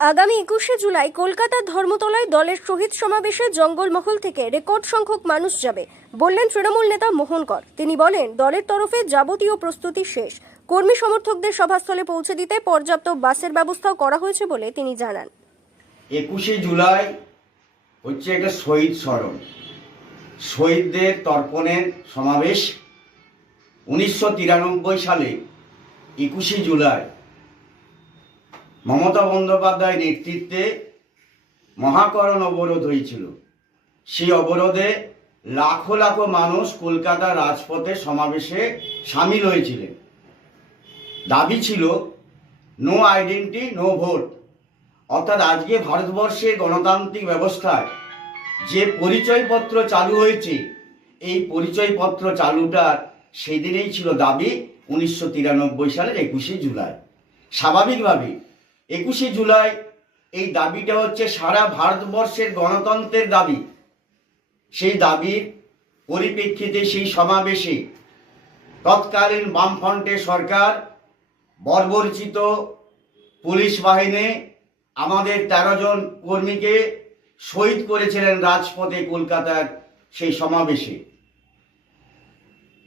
আগামী 21শে জুলাই কলকাতার ধর্মতলায় দলের শহীদ সমাবেশে জঙ্গলমহল থেকে রেকর্ড সংখ্যক মানুষ যাবে বললেন তৃণমূল নেতা মোহন কর। তিনি বলেন, দলের তরফে যাবতীয় প্রস্তুতি শেষ। কর্মী সমর্থকদের সভাস্থলে পৌঁছে দিতে পর্যাপ্ত বাসের ব্যবস্থাও করা হয়েছে বলে তিনি জানান। 21শে জুলাই হচ্ছে একটা শহীদ স্মরণ, শহীদদের তর্পণের সমাবেশ। 1993 সালে 21শে জুলাই মমতা বন্দ্যোপাধ্যায়ের নেতৃত্বে মহাকরণ অবরোধ হয়েছিল। সেই অবরোধে লাখো লাখো মানুষ কলকাতার রাজপথে সমাবেশে সামিল হয়েছিলেন। দাবি ছিল নো আইডেন্টি নো ভোট, অর্থাৎ আজকে ভারতবর্ষের গণতান্ত্রিক ব্যবস্থায় যে পরিচয়পত্র চালু হয়েছে, এই পরিচয়পত্র চালুটার সেদিনেই ছিল দাবি 1993 সালের 21শে জুলাই। স্বাভাবিকভাবে 21শে জুলাই এই দাবিটা হচ্ছে সারা ভারতবর্ষের গণতন্ত্রের দাবি। সেই দাবির পরিপ্রেক্ষিতে সেই সমাবেশে তৎকালীন বামফ্রন্টের সরকার বর্বরচিত পুলিশ বাহিনী আমাদের 13 জন কর্মীকে শহীদ করেছিলেন রাজপথে কলকাতার সেই সমাবেশে।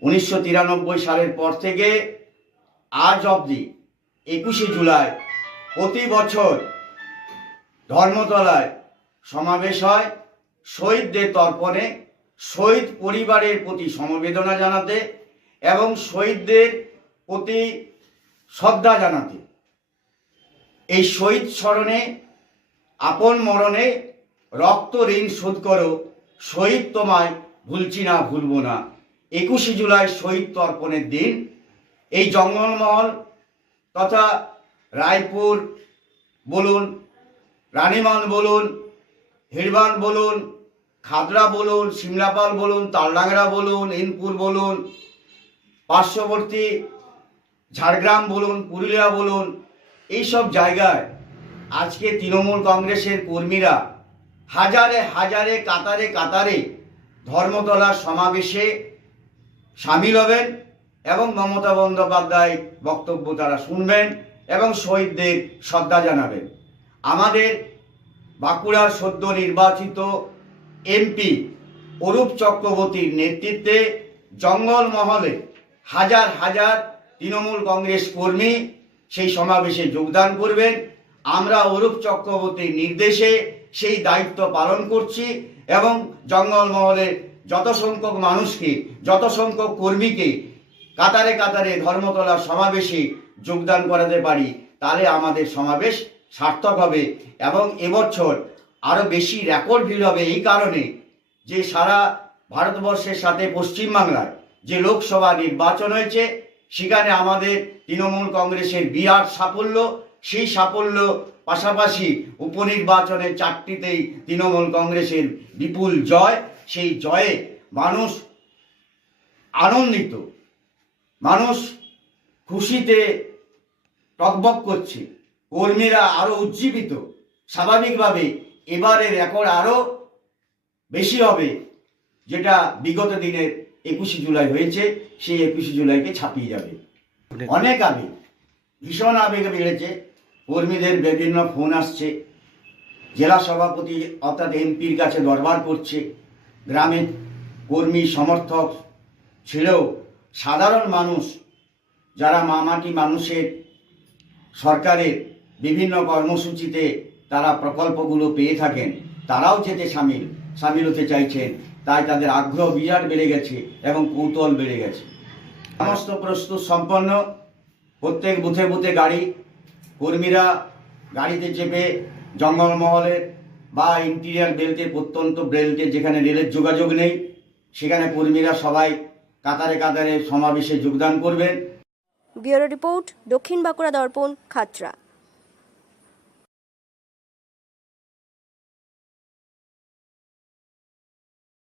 1993 সালের পর থেকে আজ অবধি 21শে জুলাই প্রতি বছর ধর্মতলায় সমাবেশ হয় শহীদদের তর্পণে, শহীদ পরিবারের প্রতি সমবেদনা জানাতে এবং শহীদদের প্রতি শ্রদ্ধা জানাতে। এই শহীদ স্মরণে আপন মরণে রক্ত ঋণ শোধ করো, শহীদ তোমায় ভুলছি না ভুলব না। 21শে জুলাই শহীদ তর্পণের দিন এই জঙ্গলমহল তথা রায়পুর বলুন, রানীমান বলুন, হিড়বান বলুন, খাদরা বলুন, সিমলাপাল বলুন, তালডাংরা বলুন, ইনপুর বলুন, পার্শ্ববর্তী ঝাড়গ্রাম বলুন, পুরুলিয়া বলুন, এইসব জায়গায় আজকে তৃণমূল কংগ্রেসের কর্মীরা হাজারে হাজারে কাতারে কাতারে ধর্মতলার সমাবেশে সামিল হবেন এবং মমতা বন্দ্যোপাধ্যায় বক্তব্য তারা শুনবেন এবং শহীদদের শ্রদ্ধা জানাবেন। আমাদের বাঁকুড়ার সদ্য নির্বাচিত এমপি অরূপ চক্রবর্তীর নেতৃত্বে জঙ্গলমহলে হাজার হাজার তৃণমূল কংগ্রেস কর্মী সেই সমাবেশে যোগদান করবেন। আমরা অরূপ চক্রবর্তীর নির্দেশে সেই দায়িত্ব পালন করছি এবং জঙ্গলমহলের যত সংখ্যক মানুষকে, যত সংখ্যক কর্মীকে কাতারে কাতারে ধর্মতলা সমাবেশে যোগদান করাতে পারি, তাহলে আমাদের সমাবেশ সার্থক হবে এবং এবছর আরও বেশি রেকর্ড ভিড় হবে। এই কারণে যে সারা ভারতবর্ষের সাথে পশ্চিমবাংলায় যে লোকসভা নির্বাচন হয়েছে, সেখানে আমাদের তৃণমূল কংগ্রেসের বিরাট সাফল্য। সেই সাফল্য পাশাপাশি উপনির্বাচনে 4টিতেই তৃণমূল কংগ্রেসের বিপুল জয়। সেই জয়ে মানুষ আনন্দিত, মানুষ খুশিতে টকবক করছে, কর্মীরা আরো উজ্জীবিত। স্বাভাবিকভাবে এবারে রেকর্ড আরো বেশি হবে, যেটা বিগত দিনের 21শে জুলাই হয়েছে, সেই 21শে জুলাইকে ছাপিয়ে যাবে। অনেক আবেগ, ভীষণ আবেগ বেড়েছে। কর্মীদের বিভিন্ন ফোন আসছে, জেলা সভাপতি অর্থাৎ এমপির কাছে দরবার করছে। গ্রামে কর্মী সমর্থক ছিলেও সাধারণ মানুষ যারা মামাটি মানুষের সরকারের বিভিন্ন কর্মসূচিতে তারা প্রকল্পগুলো পেয়ে থাকেন, তারাও যেতে সামিল হতে চাইছেন। তাই তাদের আগ্রহ বিরাট বেড়ে গেছে এবং কৌতূহল বেড়ে গেছে। সমস্ত প্রস্তুত সম্পন্ন, প্রত্যেক বুথে বুথে গাড়ি, কর্মীরা গাড়িতে চেপে জঙ্গলমহলের বা ইন্টিরিয়ার বেল্টে, প্রত্যন্ত বেল্টে যেখানে রেলের যোগাযোগ নেই, সেখানে কর্মীরা সবাই কাতারে কাতারে সমাবেশে যোগদান করবেন। ব্যুরো রিপোর্ট, দক্ষিণ বাঁকুড়া দর্পণ, খাতড়া।